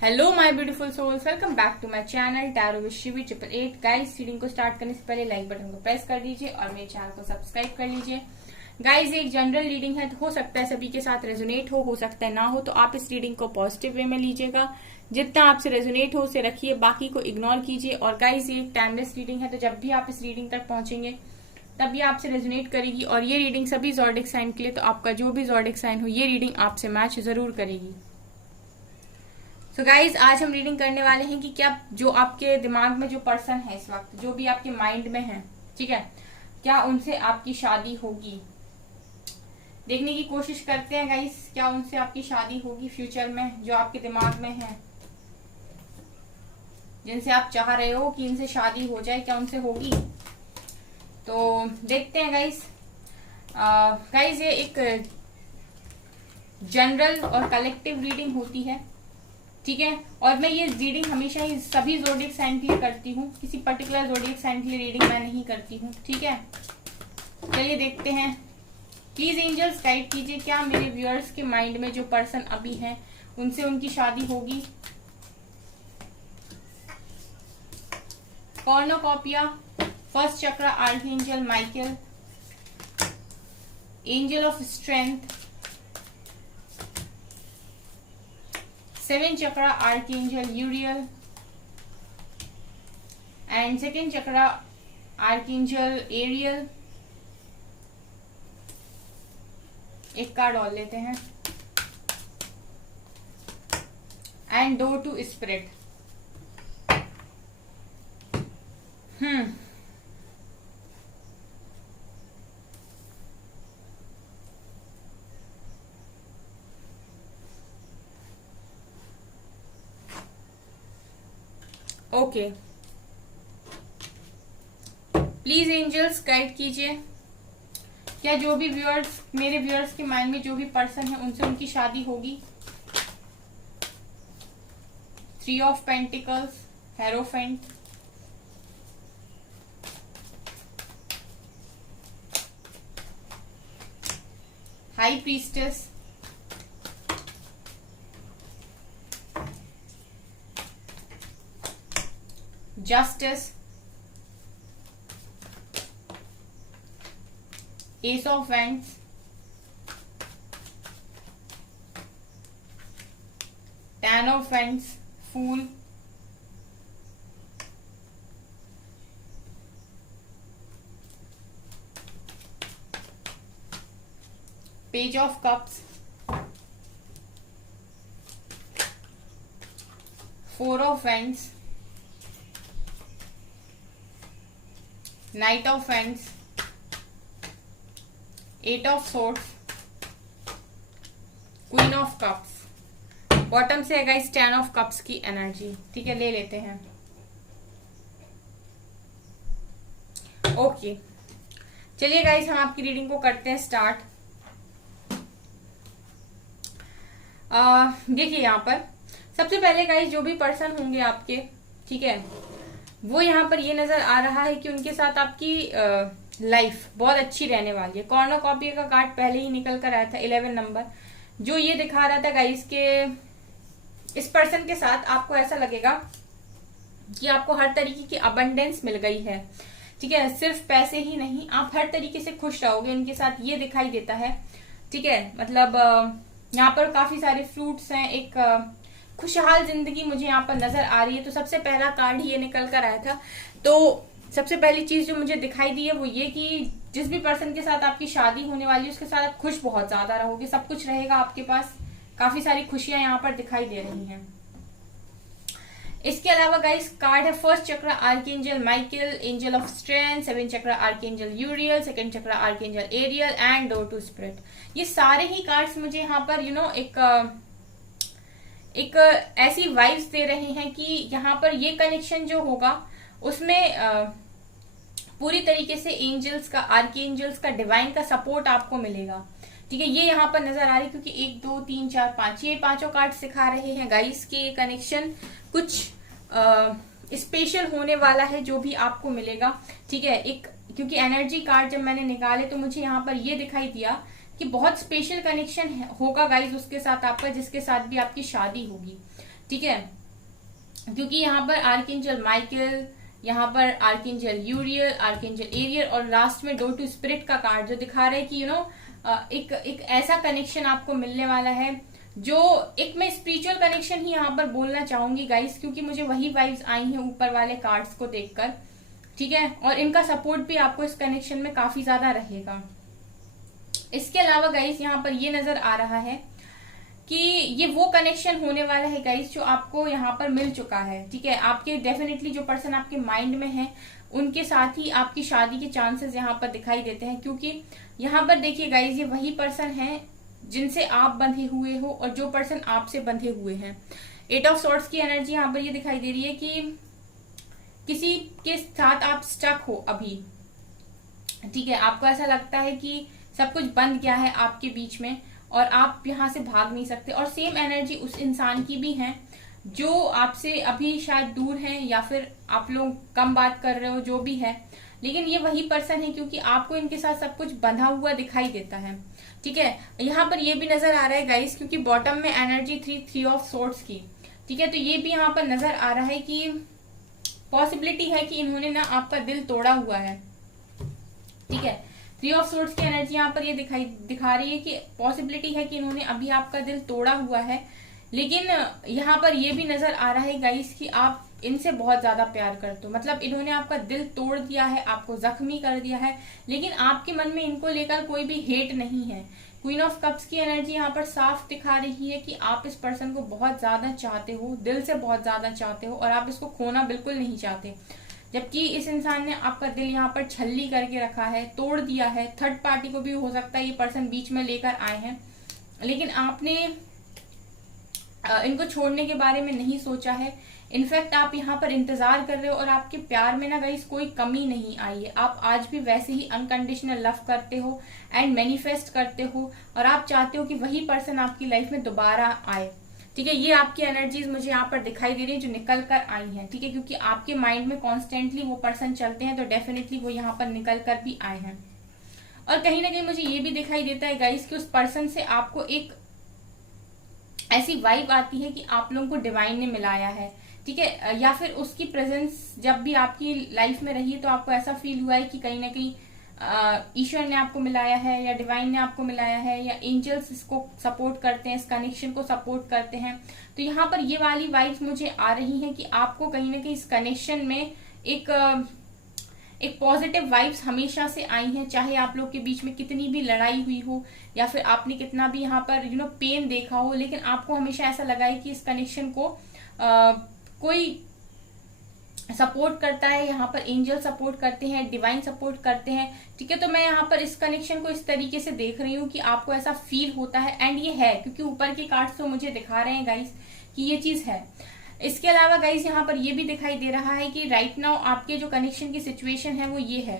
Hello my beautiful souls, welcome back to my channel tarot with Shivi 888। Guys, reading को start करने से पहले like button को press कर दीजिए और मेरे चैनल को सब्सक्राइब कर लीजिए। गाइस, एक जनरल रीडिंग है तो हो सकता है सभी के साथ रेजोनेट हो सकता है ना हो, तो आप इस रीडिंग को पॉजिटिव वे में लीजिएगा। जितना आपसे रेजोनेट हो उसे रखिए, बाकी को इग्नोर कीजिए। और गाइस, ये एक टाइमलेस रीडिंग है, तो जब भी आप इस रीडिंग तक पहुंचेंगे तब ये आपसे रेजोनेट करेगी। और ये रीडिंग सभी ज़ोडिएक साइन के लिए, तो आपका जो भी ज़ोडिएक साइन हो ये रीडिंग आपसे मैच जरूर करेगी। तो गाइज, आज हम रीडिंग करने वाले हैं कि क्या जो आपके दिमाग में जो पर्सन है इस वक्त, जो भी आपके माइंड में है, ठीक है, क्या उनसे आपकी शादी होगी। देखने की कोशिश करते हैं गाइज, क्या उनसे आपकी शादी होगी फ्यूचर में। जो आपके दिमाग में है, जिनसे आप चाह रहे हो कि इनसे शादी हो जाए, क्या उनसे होगी। तो देखते हैं गाइज। गाइज, ये एक जनरल और कलेक्टिव रीडिंग होती है, ठीक है। और मैं ये रीडिंग हमेशा ही सभी ज़ोडिएक साइन के लिए करती हूँ, किसी पर्टिकुलर ज़ोडिएक साइन के लिए रीडिंग मैं नहीं करती हूँ, ठीक है। चलिए देखते हैं। प्लीज एंजल्स गाइड कीजिए, क्या मेरे व्यूअर्स के माइंड में जो पर्सन अभी हैं उनसे उनकी शादी होगी। Cornucopia, first chakra archangel Michael, angel of strength, 7th chakra archangel Uriel, and 2nd chakra archangel Ariel। एक कार्ड और लेते हैं, and door to spirit. Okay, please angels guide कीजिए, क्या जो भी व्यूअर्स, मेरे व्यूअर्स के माइंड में जो भी पर्सन है उनसे उनकी शादी होगी। 3 of pentacles, hierophant, high priestess, justice, ace of wands, ten of wands, fool, page of cups, 4 of wands, knight of wands, 8 of swords, queen of cups. Bottom से है गाइस 10 ऑफ कप्स की energy, ठीक है, ले लेते हैं। Okay, चलिए guys, हम आपकी रीडिंग को करते हैं स्टार्ट। देखिए यहाँ पर सबसे पहले गाइस जो भी पर्सन होंगे आपके, ठीक है, वो यहाँ पर ये नजर आ रहा है कि उनके साथ आपकी लाइफ बहुत अच्छी रहने वाली है। कॉर्नोकॉपिया का कार्ड पहले ही निकल कर आया था, 11 नंबर, जो ये दिखा रहा था गाइस के इस पर्सन के साथ आपको ऐसा लगेगा कि आपको हर तरीके की अबंडेंस मिल गई है, ठीक है। सिर्फ पैसे ही नहीं, आप हर तरीके से खुश रहोगे उनके साथ, ये दिखाई देता है, ठीक है। मतलब यहाँ पर काफी सारे फ्रूट्स हैं, एक खुशहाल जिंदगी मुझे यहाँ पर नजर आ रही है। तो सबसे पहला कार्ड ही ये निकल कर आया था, तो सबसे पहली चीज जो मुझे दिखाई दी है वो ये कि जिस भी पर्सन के साथ आपकी शादी होने वाली है उसके साथ आप खुश बहुत ज्यादा रहोगे, सब कुछ रहेगा आपके पास, काफी सारी खुशियां यहाँ पर दिखाई दे रही हैं। इसके अलावा गाइस कार्ड है first chakra archangel Michael, angel of strength, 7th chakra archangel Uriel, 2nd chakra archangel Ariel, and door to spirit. ये सारे ही कार्ड्स मुझे यहाँ पर एक ऐसी वाइब्स दे रहे हैं कि यहाँ पर ये कनेक्शन जो होगा उसमें पूरी तरीके से एंजल्स का, आर्कएंजल्स का, डिवाइन का सपोर्ट आपको मिलेगा, ठीक है। ये यहाँ पर नजर आ रही है क्योंकि 1 2 3 4 5 ये पांचों कार्ड सिखा रहे हैं गाइस कि ये कनेक्शन कुछ स्पेशल होने वाला है जो भी आपको मिलेगा, ठीक है। एक क्योंकि एनर्जी कार्ड जब मैंने निकाले तो मुझे यहाँ पर ये दिखाई दिया कि बहुत स्पेशल कनेक्शन होगा गाइज उसके साथ आपका, जिसके साथ भी आपकी शादी होगी, ठीक है, क्योंकि यहाँ पर आर्कएंजल माइकल, यहाँ पर आर्कएंजल यूरियल, आर्कएंजल एरियल और लास्ट में डोर टू स्पिरिट का कार्ड जो दिखा रहे हैं कि एक ऐसा कनेक्शन आपको मिलने वाला है जो एक मैं स्पिरिचुअल कनेक्शन ही यहाँ पर बोलना चाहूंगी गाइस, क्योंकि मुझे वही वाइब्स आई हैं ऊपर वाले कार्ड्स को देखकर। ठीक है, और इनका सपोर्ट भी आपको इस कनेक्शन में काफी ज्यादा रहेगा। इसके अलावा गाइस यहाँ पर ये नजर आ रहा है कि ये वो कनेक्शन होने वाला है गाइस जो आपको यहाँ पर मिल चुका है। ठीक है, आपके डेफिनेटली जो पर्सन आपके माइंड में है उनके साथ ही आपकी शादी के चांसेस यहाँ पर दिखाई देते हैं, क्योंकि यहाँ पर देखिए गाइस ये वही पर्सन है जिनसे आप बंधे हुए हो और जो पर्सन आपसे बंधे हुए हैं। 8 ऑफ सॉर्ड्स की एनर्जी यहाँ पर ये दिखाई दे रही है कि किसी के साथ आप स्टक हो अभी। ठीक है, आपको ऐसा लगता है कि सब कुछ बंद गया है आपके बीच में और आप यहाँ से भाग नहीं सकते। और सेम एनर्जी उस इंसान की भी है जो आपसे अभी शायद दूर है या फिर आप लोग कम बात कर रहे हो, जो भी है, लेकिन ये वही पर्सन है क्योंकि आपको इनके साथ सब कुछ बंधा हुआ दिखाई देता है। ठीक है, यहाँ पर ये भी नजर आ रहा है गाइस, क्योंकि बॉटम में एनर्जी 3 ऑफ सोर्ड्स की। ठीक है, तो ये भी यहाँ पर नजर आ रहा है कि पॉसिबिलिटी है कि इन्होंने ना आपका दिल तोड़ा हुआ है। ठीक है, 3 ऑफ सोर्ड्स की एनर्जी यहाँ पर ये दिखा रही है कि पॉसिबिलिटी है कि इन्होंने अभी आपका दिल तोड़ा हुआ है, लेकिन यहाँ पर ये भी नजर आ रहा है गाइस कि आप इनसे बहुत ज्यादा प्यार करते हो। मतलब इन्होंने आपका दिल तोड़ दिया है, आपको जख्मी कर दिया है, लेकिन आपके मन में इनको लेकर कोई भी हेट नहीं है। क्वीन ऑफ कप्स की एनर्जी यहाँ पर साफ दिखा रही है कि आप इस पर्सन को बहुत ज्यादा चाहते हो, दिल से बहुत ज्यादा चाहते हो और आप इसको खोना बिल्कुल नहीं चाहते। जबकि इस इंसान ने आपका दिल यहाँ पर छल्ली करके रखा है, तोड़ दिया है। थर्ड पार्टी को भी हो सकता है ये पर्सन बीच में लेकर आए हैं, लेकिन आपने इनको छोड़ने के बारे में नहीं सोचा है। इनफैक्ट आप यहाँ पर इंतजार कर रहे हो और आपके प्यार में ना गाइस कोई कमी नहीं आई है। आप आज भी वैसे ही अनकंडीशनल लव करते हो एंड मैनिफेस्ट करते हो और आप चाहते हो कि वही पर्सन आपकी लाइफ में दोबारा आए। ठीक है, ये आपकी एनर्जीज मुझे यहाँ पर दिखाई दे रही है जो निकल कर आई हैं। ठीक है, क्योंकि आपके माइंड में कॉन्स्टेंटली वो पर्सन चलते हैं तो डेफिनेटली वो यहाँ पर निकल कर भी आए हैं। और कहीं ना कहीं मुझे ये भी दिखाई देता है गाइस कि उस पर्सन से आपको एक ऐसी वाइब आती है कि आप लोगों को डिवाइन ने मिलाया है। ठीक है, या फिर उसकी प्रेजेंस जब भी आपकी लाइफ में रही तो आपको ऐसा फील हुआ है कि कहीं ना कहीं ईश्वर ने आपको मिलाया है या डिवाइन ने आपको मिलाया है या एंजल्स इसको सपोर्ट करते हैं, इस कनेक्शन को सपोर्ट करते हैं। तो यहाँ पर ये वाली वाइब्स मुझे आ रही हैं कि आपको कहीं ना कहीं इस कनेक्शन में एक पॉजिटिव वाइब्स हमेशा से आई हैं, चाहे आप लोग के बीच में कितनी भी लड़ाई हुई हो या फिर आपने कितना भी यहाँ पर पेन देखा हो, लेकिन आपको हमेशा ऐसा लगा है कि इस कनेक्शन को कोई सपोर्ट करता है। यहाँ पर एंजल सपोर्ट करते हैं, डिवाइन सपोर्ट करते हैं। ठीक है, तो मैं यहाँ पर इस कनेक्शन को इस तरीके से देख रही हूँ कि आपको ऐसा फील होता है एंड ये है, क्योंकि ऊपर के कार्ड्स तो मुझे दिखा रहे हैं गाइस कि ये चीज है। इसके अलावा गाइस यहाँ पर ये भी दिखाई दे रहा है कि राइट नाउ आपके जो कनेक्शन की सिचुएशन है वो ये है।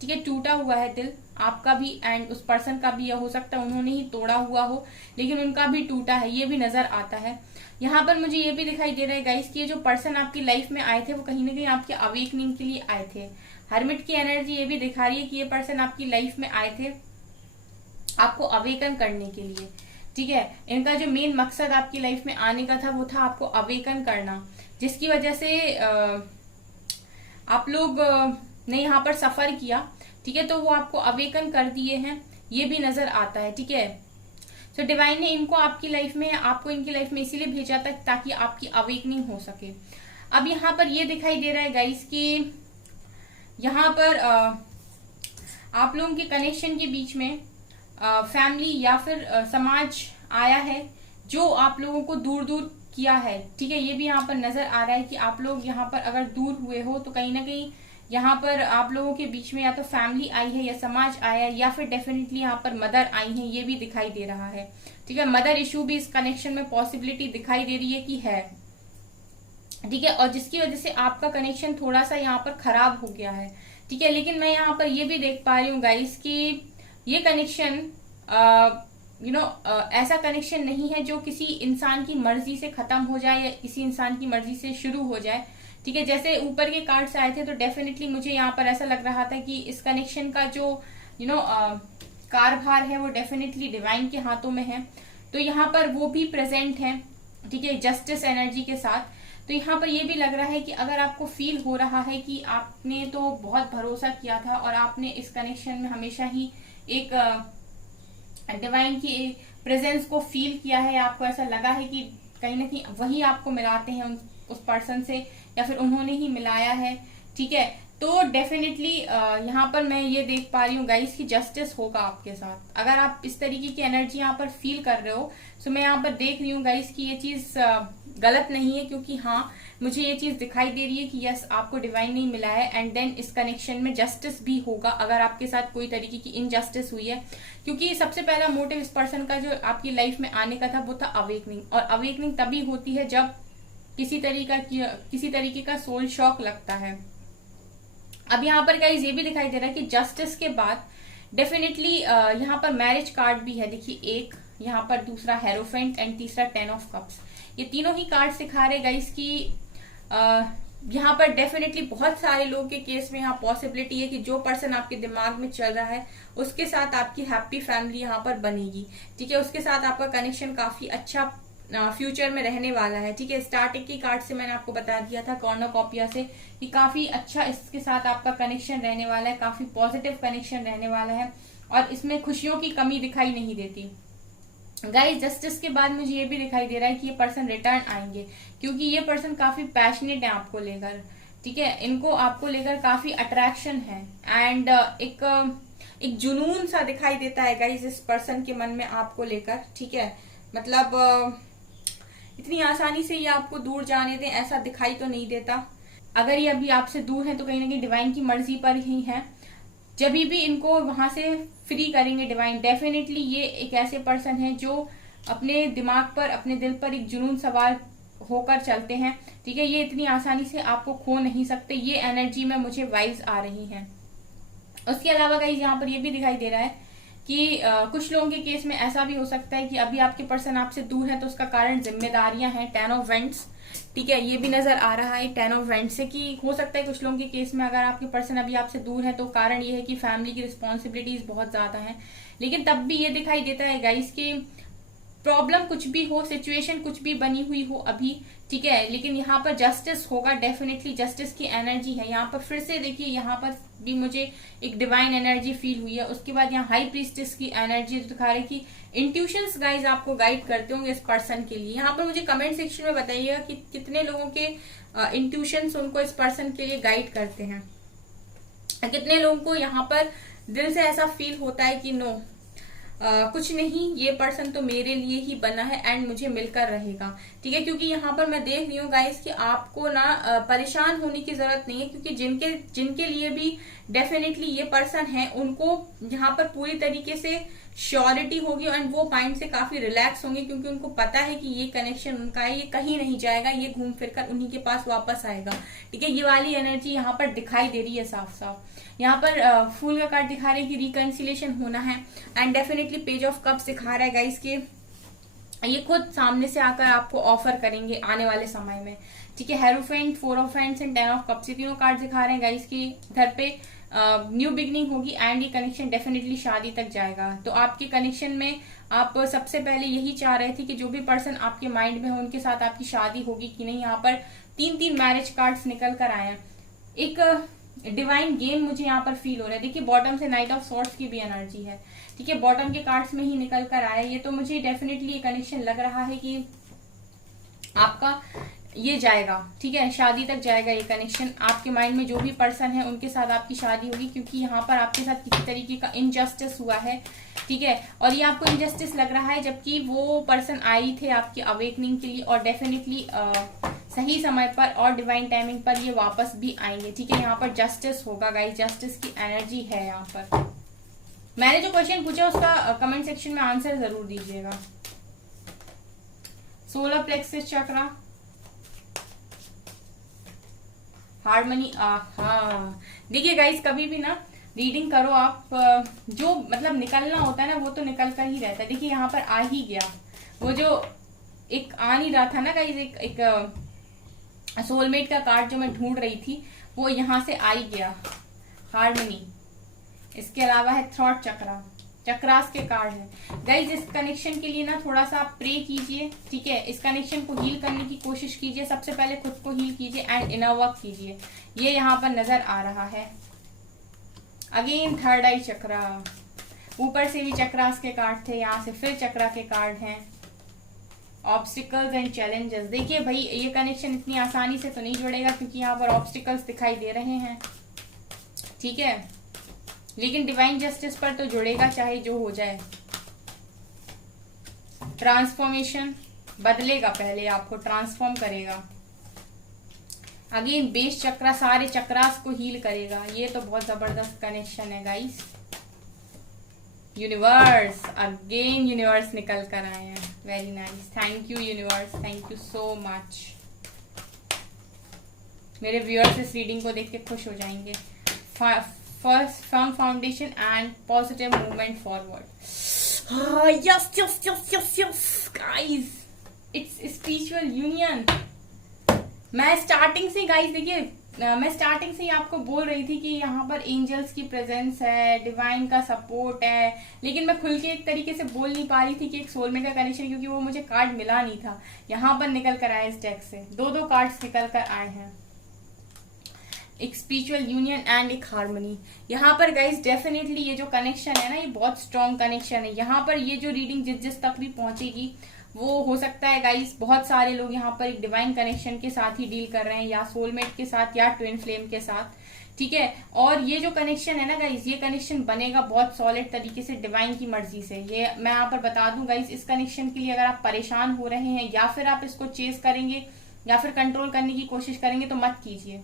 ठीक है, टूटा हुआ है दिल आपका भी एंड उस पर्सन का भी। यह हो सकता है उन्होंने ही तोड़ा हुआ हो, लेकिन उनका भी टूटा है, ये भी नजर आता है। यहाँ पर मुझे ये भी दिखाई दे रहा है गाइस कि ये जो पर्सन आपकी लाइफ में आए थे वो कहीं ना कहीं आपके अवेकनिंग के लिए आए थे। हर्मिट की एनर्जी ये भी दिखा रही है कि ये पर्सन आपकी लाइफ में आए थे आपको अवेकन करने के लिए। ठीक है, इनका जो मेन मकसद आपकी लाइफ में आने का था वो था आपको अवेकन करना, जिसकी वजह से आप लोग ने यहाँ पर सफर किया। ठीक है, तो वो आपको अवेकन कर दिए हैं, ये भी नजर आता है। ठीक है, तो डिवाइन ने इनको आपकी लाइफ में, आपको इनकी लाइफ में इसीलिए भेजा था ताकि आपकी अवेकनिंग हो सके। अब यहाँ पर ये दिखाई दे रहा है गाइस कि यहाँ पर आप लोगों के कनेक्शन के बीच में फैमिली या फिर समाज आया है जो आप लोगों को दूर दूर किया है। ठीक है, ये भी यहाँ पर नजर आ रहा है कि आप लोग यहाँ पर अगर दूर हुए हो तो कहीं ना कहीं यहाँ पर आप लोगों के बीच में या तो फैमिली आई है या समाज आया है या फिर डेफिनेटली यहाँ पर मदर आई है, ये भी दिखाई दे रहा है। ठीक है, मदर इशू भी इस कनेक्शन में पॉसिबिलिटी दिखाई दे रही है कि है। ठीक है, और जिसकी वजह से आपका कनेक्शन थोड़ा सा यहाँ पर खराब हो गया है। ठीक है, लेकिन मैं यहाँ पर ये भी देख पा रही हूँ गाइस कि ये कनेक्शन ऐसा कनेक्शन नहीं है जो किसी इंसान की मर्जी से खत्म हो जाए या किसी इंसान की मर्जी से शुरू हो जाए। ठीक है, जैसे ऊपर के कार्ड्स आए थे तो डेफिनेटली मुझे यहाँ पर ऐसा लग रहा था कि इस कनेक्शन का जो कारभार है वो डेफिनेटली डिवाइन के हाथों में है। तो यहाँ पर वो भी प्रेजेंट है। ठीक है, जस्टिस एनर्जी के साथ। तो यहाँ पर ये भी लग रहा है कि अगर आपको फील हो रहा है कि आपने तो बहुत भरोसा किया था और आपने इस कनेक्शन में हमेशा ही एक डिवाइन की प्रेजेंस को फील किया है, आपको ऐसा लगा है कि कहीं ना कहीं वही आपको मिलाते हैं उस पर्सन से, या फिर उन्होंने ही मिलाया है, ठीक है, तो डेफिनेटली यहाँ पर मैं ये देख पा रही हूँ गाइस कि जस्टिस होगा आपके साथ। अगर आप इस तरीके की एनर्जी यहाँ पर फील कर रहे हो, तो मैं यहाँ पर देख रही हूँ गाइस कि ये चीज गलत नहीं है, क्योंकि हाँ मुझे ये चीज दिखाई दे रही है कि यस आपको डिवाइन नहीं मिला है, एंड देन इस कनेक्शन में जस्टिस भी होगा अगर आपके साथ कोई तरीके की इनजस्टिस हुई है। क्योंकि सबसे पहला मोटिव इस पर्सन का जो आपकी लाइफ में आने का था वो था अवेकनिंग, और अवेकनिंग तभी होती है जब किसी तरीके का सोल शॉक लगता है। अब यहाँ पर गाइस ये भी दिखाई दे रहा है कि जस्टिस के बाद डेफिनेटली यहाँ पर मैरिज कार्ड भी है, देखिए एक, यहाँ पर दूसरा हेरोफेंट एंड तीसरा 10 ऑफ कप्स। ये तीनों ही कार्ड सिखा रहे गाइस कि यहाँ पर डेफिनेटली बहुत सारे लोगों के केस में यहाँ पॉसिबिलिटी है कि जो पर्सन आपके दिमाग में चल रहा है उसके साथ आपकी हैप्पी फैमिली यहाँ पर बनेगी, ठीक है, उसके साथ आपका कनेक्शन काफी अच्छा फ्यूचर में रहने वाला है, ठीक है। स्टार्टिंग की कार्ड से मैंने आपको बता दिया था कॉर्नोकॉपिया से कि काफी अच्छा इसके साथ आपका कनेक्शन रहने वाला है, काफी पॉजिटिव कनेक्शन रहने वाला है, और इसमें खुशियों की कमी दिखाई नहीं देती गाइस। जस्टिस के बाद मुझे ये भी दिखाई दे रहा है कि ये पर्सन रिटर्न आएंगे, क्योंकि ये पर्सन काफी पैशनेट है आपको लेकर, ठीक है, इनको आपको लेकर काफी अट्रैक्शन है, एंड एक जुनून सा दिखाई देता है गाइस इस पर्सन के मन में आपको लेकर, ठीक है। मतलब इतनी आसानी से ये आपको दूर जाने दें ऐसा दिखाई तो नहीं देता। अगर ये अभी आपसे दूर है तो कहीं ना कहीं डिवाइन की मर्जी पर ही है, जब भी इनको वहां से फ्री करेंगे डिवाइन, डेफिनेटली ये एक ऐसे पर्सन है जो अपने दिमाग पर, अपने दिल पर एक जुनून सवार होकर चलते हैं, ठीक है, ये इतनी आसानी से आपको खो नहीं सकते, ये एनर्जी में मुझे वाइब्स आ रही हैं। उसके अलावा गाइस यहाँ पर ये भी दिखाई दे रहा है कि कुछ लोगों के केस में ऐसा भी हो सकता है कि अभी आपके पर्सन आपसे दूर है तो उसका कारण जिम्मेदारियां हैं, 10 ऑफ वेंट्स, ठीक है, ये भी नजर आ रहा है 10 ऑफ वेंट्स से कि हो सकता है कुछ लोगों के केस में अगर आपके पर्सन अभी आपसे दूर है तो कारण ये है कि फैमिली की रिस्पॉन्सिबिलिटीज बहुत ज्यादा है। लेकिन तब भी ये दिखाई देता है गाइस की प्रॉब्लम कुछ भी हो, सिचुएशन कुछ भी बनी हुई हो अभी, ठीक है, लेकिन यहाँ पर जस्टिस होगा, डेफिनेटली जस्टिस की एनर्जी है। यहाँ पर फिर से देखिए, यहाँ पर भी मुझे एक डिवाइन एनर्जी फील हुई है। उसके बाद यहाँ हाई प्रीस्टेस की एनर्जी दिखा रही कि इंट्यूशंस गाइज आपको गाइड करते होंगे इस पर्सन के लिए। यहाँ पर मुझे कमेंट सेक्शन में बताइएगा कि कितने लोगों के इंट्यूशंस उनको इस पर्सन के लिए गाइड करते हैं, कितने लोगों को यहाँ पर दिल से ऐसा फील होता है कि नो कुछ नहीं, ये पर्सन तो मेरे लिए ही बना है एंड मुझे मिलकर रहेगा, ठीक है। क्योंकि यहाँ पर मैं देख रही हूँ गाइस कि आपको ना परेशान होने की जरूरत नहीं है, क्योंकि जिनके लिए भी डेफिनेटली ये पर्सन है उनको यहाँ पर पूरी तरीके से श्योरिटी होगी एंड वो माइंड से काफी रिलैक्स होंगे, क्योंकि उनको पता है कि ये कनेक्शन उनका है, ये कहीं नहीं जाएगा, ये घूम फिर कर उन्हीं के पास वापस आएगा, ठीक है। ये वाली एनर्जी यहाँ पर दिखाई दे रही है साफ साफ। यहाँ पर फूल का कार्ड दिखा रहे हैं कि रिकंसिलेशन होना है, and definitely page of cups दिखा रहा है गाइस के ये खुद सामने से आकर आपको ऑफर करेंगे आने वाले समय में, ठीक है। Hierophant, 4 of hands and 10 of cups, ये तीनों कार्ड दिखा रहे हैं गाइस की घर पे न्यू बिगनिंग होगी एंड ये कनेक्शन डेफिनेटली शादी तक जाएगा। तो आपके कनेक्शन में आप सबसे पहले यही चाह रहे थे कि जो भी पर्सन आपके माइंड में हो उनके साथ आपकी शादी होगी कि नहीं। यहाँ पर 3 मैरिज कार्ड्स निकल कर आए हैं, एक डिवाइन गेम मुझे यहाँ पर फील हो रहा है। देखिए बॉटम से नाइट ऑफ सॉर्ड्स की भी एनर्जी है, ठीक है, बॉटम के कार्ड्स में ही निकल कर आया। ये तो मुझे डेफिनेटली ये कनेक्शन लग रहा है कि आपका ये जाएगा, ठीक है, शादी तक जाएगा ये कनेक्शन। आपके माइंड में जो भी पर्सन है उनके साथ आपकी शादी होगी, क्योंकि यहाँ पर आपके साथ किसी तरीके का इनजस्टिस हुआ है, ठीक है, और ये आपको इनजस्टिस लग रहा है, जबकि वो पर्सन आई थे आपकी अवेकनिंग के लिए और डेफिनेटली सही समय पर और डिवाइन टाइमिंग पर ये वापस भी आएंगे, ठीक है। यहाँ पर जस्टिस होगा गाइस, जस्टिस की एनर्जी है यहाँ पर। मैंने जो क्वेश्चन पूछा उसका कमेंट सेक्शन में आंसर जरूर दीजिएगा। सोलर प्लेक्सस चक्रा, हार्मनी, देखिए गाइस कभी भी ना रीडिंग करो आप, जो मतलब निकलना होता है ना वो तो निकल कर ही रहता है। देखिए यहाँ पर आ ही गया, वो जो एक आ नहीं रहा था ना गाइस, एक सोलमेट का कार्ड जो मैं ढूंढ रही थी वो यहाँ से आ ही गया, हार्मनी। इसके अलावा है थ्रॉट चक्रा, चक्रास के कार्ड है गाइज। इस कनेक्शन के लिए ना थोड़ा सा आप प्रे कीजिए, ठीक है, इस कनेक्शन को हील करने की कोशिश कीजिए। सबसे पहले खुद को हील कीजिए एंड इनर वर्क कीजिए, ये यहाँ पर नजर आ रहा है। अगेन थर्ड आई चक्रा, ऊपर से भी चक्रास के कार्ड थे, यहाँ से फिर चक्रा के कार्ड हैं। ऑब्स्टिकल्स एंड चैलेंजेस, देखिए भाई ये कनेक्शन इतनी आसानी से तो नहीं जुड़ेगा क्योंकि यहाँ पर ऑब्स्टिकल्स दिखाई दे रहे हैं, ठीक है, लेकिन डिवाइन जस्टिस पर तो जुड़ेगा चाहे जो हो जाए। ट्रांसफॉर्मेशन, बदलेगा, पहले आपको ट्रांसफॉर्म करेगा। अगेन बेस चक्रा सारे चक्रास को हील करेगा, ये तो बहुत जबरदस्त कनेक्शन है गाइस। यूनिवर्स, अगेन यूनिवर्स निकल कर आए हैं, very nice, thank you universe, thank you so much. मेरे व्यूअर्स इस रीडिंग को देख के खुश हो जाएंगे। First firm foundation and positive movement forward. Yes yes yes yes yes guys, it's spiritual union. मैं स्टार्टिंग से गाइस देखिए, मैं स्टार्टिंग से ही आपको बोल रही थी कि यहाँ पर एंजल्स की प्रेजेंस है, डिवाइन का सपोर्ट है, लेकिन मैं खुल के एक तरीके से बोल नहीं पा रही थी कि एक सोलमेट का कनेक्शन, क्योंकि वो मुझे कार्ड मिला नहीं था। यहाँ पर निकल कर आए इस डेक से, दो कार्ड्स निकल कर आए हैं, एक स्पिरिचुअल यूनियन एंड एक हार्मनी। यहाँ पर गाइस डेफिनेटली ये जो कनेक्शन है ना, ये बहुत स्ट्रॉन्ग कनेक्शन है। यहाँ पर ये जो रीडिंग जिस तक भी पहुंचेगी वो हो सकता है गाइस बहुत सारे लोग यहाँ पर एक डिवाइन कनेक्शन के साथ ही डील कर रहे हैं, या सोलमेट के साथ या ट्विन फ्लेम के साथ, ठीक है। और ये जो कनेक्शन है ना गाइस, ये कनेक्शन बनेगा बहुत सॉलिड तरीके से डिवाइन की मर्जी से। ये मैं यहाँ पर बता दूं गाइस, इस कनेक्शन के लिए अगर आप परेशान हो रहे हैं या फिर आप इसको चेस करेंगे या फिर कंट्रोल करने की कोशिश करेंगे तो मत कीजिए,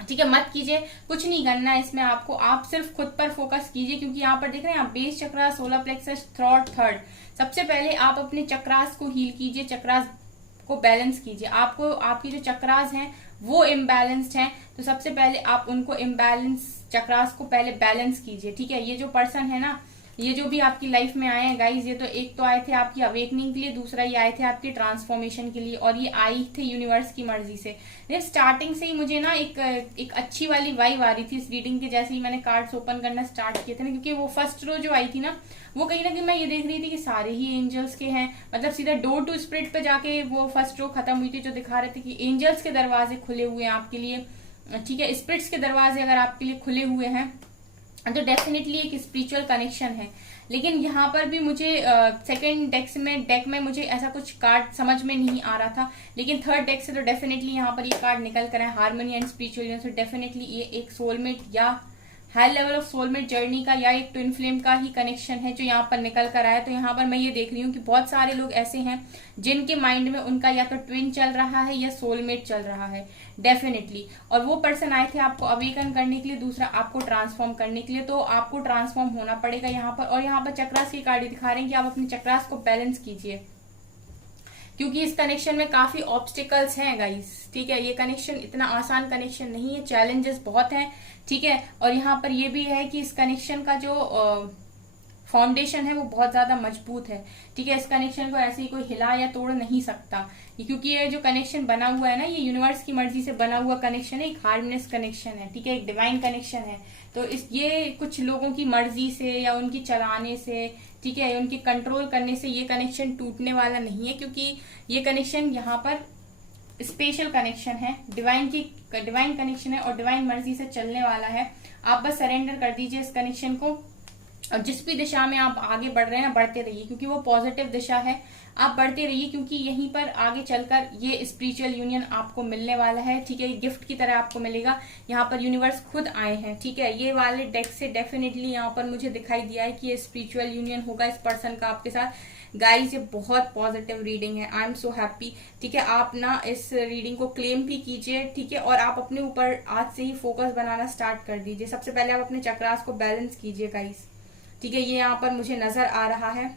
ठीक है, मत कीजिए। कुछ नहीं करना है इसमें आपको, आप सिर्फ खुद पर फोकस कीजिए, क्योंकि यहाँ पर देख रहे हैं आप बेस चक्रा, सोलर प्लेक्सस, थर्ड। सबसे पहले आप अपने चक्रास को हील कीजिए, चक्रास को बैलेंस कीजिए। आपको आपकी जो चक्रास हैं वो इम्बैलेंस्ड हैं, तो सबसे पहले आप उनको इम्बैलेंस चक्रास को पहले बैलेंस कीजिए, ठीक है। ये जो पर्सन है ना, ये जो भी आपकी लाइफ में आए हैं गाइज, ये तो एक तो आए थे आपकी अवेकनिंग के लिए, दूसरा ये आए थे आपकी ट्रांसफॉर्मेशन के लिए, और ये आई थे यूनिवर्स की मर्जी से। स्टार्टिंग से ही मुझे ना एक अच्छी वाली वाइब आ रही थी इस रीडिंग के, जैसे ही मैंने कार्ड्स ओपन करना स्टार्ट किए थे ना, क्योंकि वो फर्स्ट रो जो आई थी ना, वो कहीं ना कहीं मैं ये देख रही थी कि सारे ही एंजल्स के हैं, मतलब सीधा डोर टू स्पिरिट पे जाके वो फर्स्ट रो खत्म हुई थी, जो दिखा रहे थे कि एंजल्स के दरवाजे खुले हुए हैं आपके लिए, ठीक है। स्पिरिट्स के दरवाजे अगर आपके लिए खुले हुए हैं तो डेफिनेटली एक स्पिरिचुअल कनेक्शन है। लेकिन यहाँ पर भी मुझे सेकंड डेक में मुझे ऐसा कुछ कार्ड समझ में नहीं आ रहा था, लेकिन थर्ड डेक से तो डेफिनेटली यहाँ पर ये कार्ड निकल कर है, हार्मनी एंड स्पिरिचुअल। तो डेफिनेटली ये एक सोलमेट या high level of soulmate journey का या एक ट्विन फ्लेम का ही कनेक्शन है जो यहाँ पर निकल कर आया। तो यहाँ पर मैं ये देख रही हूँ कि बहुत सारे लोग ऐसे हैं जिनके माइंड में उनका या तो ट्विन चल रहा है या सोलमेट चल रहा है डेफिनेटली। और वो पर्सन आए थे आपको अवेकन करने के लिए, दूसरा आपको ट्रांसफॉर्म करने के लिए, तो आपको ट्रांसफॉर्म होना पड़ेगा यहाँ पर। और यहाँ पर चक्रास की कार्ड दिखा रहे हैं कि आप अपने चक्रास को बैलेंस कीजिए, क्योंकि इस कनेक्शन में काफी ऑब्स्टिकल्स हैं गाइस, ठीक है। ये कनेक्शन इतना आसान कनेक्शन नहीं है, चैलेंजेस बहुत हैं, ठीक है। और यहाँ पर ये भी है कि इस कनेक्शन का जो फाउंडेशन है वो बहुत ज्यादा मजबूत है, ठीक है। इस कनेक्शन को ऐसे ही कोई हिला या तोड़ नहीं सकता, क्योंकि ये जो कनेक्शन बना हुआ है ना, ये यूनिवर्स की मर्जी से बना हुआ कनेक्शन है, एक हार्मनियस कनेक्शन है, ठीक है, एक डिवाइन कनेक्शन है। तो ये कुछ लोगों की मर्जी से या उनकी चलाने से, ठीक है, उनके कंट्रोल करने से ये कनेक्शन टूटने वाला नहीं है, क्योंकि ये कनेक्शन यहाँ पर स्पेशल कनेक्शन है, डिवाइन कनेक्शन है और डिवाइन मर्जी से चलने वाला है। आप बस सरेंडर कर दीजिए इस कनेक्शन को, और जिस भी दिशा में आप आगे बढ़ रहे हैं बढ़ते रहिए, क्योंकि वो पॉजिटिव दिशा है, आप बढ़ते रहिए, क्योंकि यहीं पर आगे चलकर ये स्पिरिचुअल यूनियन आपको मिलने वाला है, ठीक है। गिफ्ट की तरह आपको मिलेगा, यहाँ पर यूनिवर्स खुद आए हैं, ठीक है। ये वाले डेक से डेफिनेटली यहाँ पर मुझे दिखाई दिया है कि ये स्पिरिचुअल यूनियन होगा इस पर्सन का आपके साथ। गाइस ये बहुत पॉजिटिव रीडिंग है, आई एम सो हैप्पी, ठीक है। आप ना इस रीडिंग को क्लेम भी कीजिए, ठीक है, और आप अपने ऊपर आज से ही फोकस बनाना स्टार्ट कर दीजिए। सबसे पहले आप अपने चक्रास को बैलेंस कीजिए गाइस, ठीक है, ये यहाँ पर मुझे नजर आ रहा है।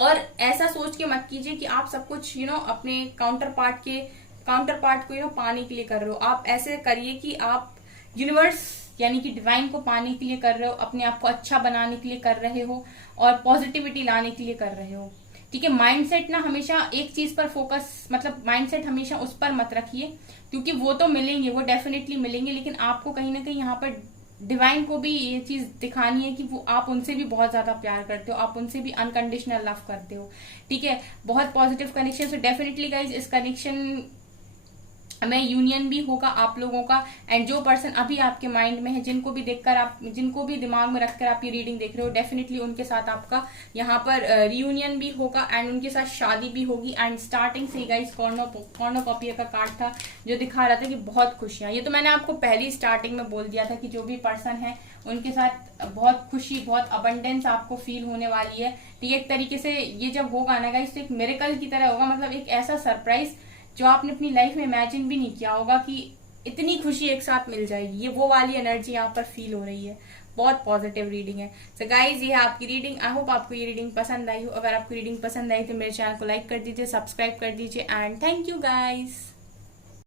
और ऐसा सोच के मत कीजिए कि आप सब कुछ अपने काउंटर पार्ट को पाने के लिए कर रहे हो। आप ऐसे करिए कि आप यूनिवर्स यानी कि डिवाइन को पाने के लिए कर रहे हो, अपने आप को अच्छा बनाने के लिए कर रहे हो और पॉजिटिविटी लाने के लिए कर रहे हो, ठीक है। माइंडसेट ना हमेशा एक चीज पर फोकस, मतलब माइंडसेट हमेशा उस पर मत रखिए, क्योंकि वो तो मिलेंगे, वो डेफिनेटली मिलेंगे, लेकिन आपको कहीं ना कहीं यहाँ पर डिवाइन को भी ये चीज दिखानी है कि वो आप उनसे भी बहुत ज्यादा प्यार करते हो, आप उनसे भी अनकंडीशनल लव करते हो, ठीक है। बहुत positive connection, so definitely guys इस कनेक्शन में यूनियन भी होगा आप लोगों का। एंड जो पर्सन अभी आपके माइंड में है, जिनको भी देखकर आप, जिनको भी दिमाग में रखकर आप ये रीडिंग देख रहे हो, डेफिनेटली उनके साथ आपका यहाँ पर रियूनियन भी होगा एंड उनके साथ शादी भी होगी। एंड स्टार्टिंग से ही गाइस कॉर्नोकॉपिया का कार्ड था जो दिखा रहा था कि बहुत खुशियां, ये तो मैंने आपको पहली स्टार्टिंग में बोल दिया था कि जो भी पर्सन है उनके साथ बहुत खुशी, बहुत अबंडेंस आपको फील होने वाली है, ठीक है। एक तरीके से ये जब होगा ना गाइस तो एक मिरेकल की तरह होगा, मतलब एक ऐसा सरप्राइज जो आपने अपनी लाइफ में इमेजिन भी नहीं किया होगा कि इतनी खुशी एक साथ मिल जाएगी। ये वो वाली एनर्जी यहाँ पर फील हो रही है, बहुत पॉजिटिव रीडिंग है। सो गाइज ये है आपकी रीडिंग। आई होप आपको ये रीडिंग पसंद आई हो। अगर आपको रीडिंग पसंद आई तो मेरे चैनल को लाइक कर दीजिए, सब्सक्राइब कर दीजिए एंड थैंक यू गाइज।